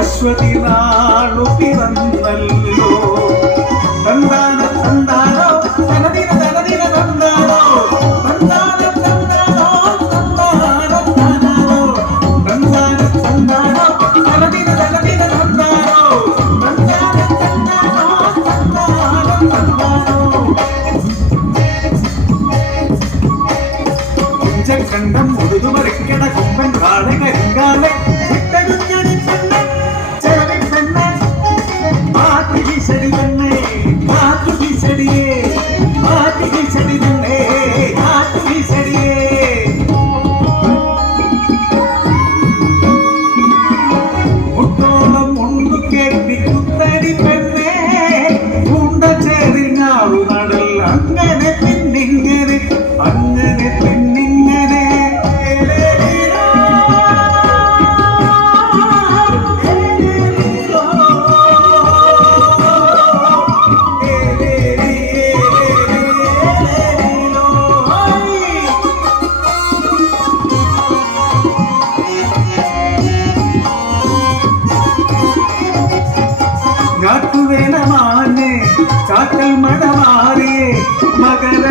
അശ്വതി നാളു പിറന്നല്ലോ തന്താന തന്താനോ തനദിന തനദിന തന്താനോ തന്താന തന്താനോ തന്താന തന്താനോ തന്താന തന്താനോ തനദിന തനദിന തന്താനോ തന്താന തന്താനോ തന്താന തന്താനോ കുഞ്ചക്കണ്ടം മുഴുതുമറിക്കട കൊമ്പൻ കാളെ കരിങ്കാളെ അങ്ങനെ പിന്നിങ്ങനെ അങ്ങനെ പിന്നിങ്ങനെ ഞാറ്റുവേല മാനെ ചാക്കൽ മട മാറിയേ മകര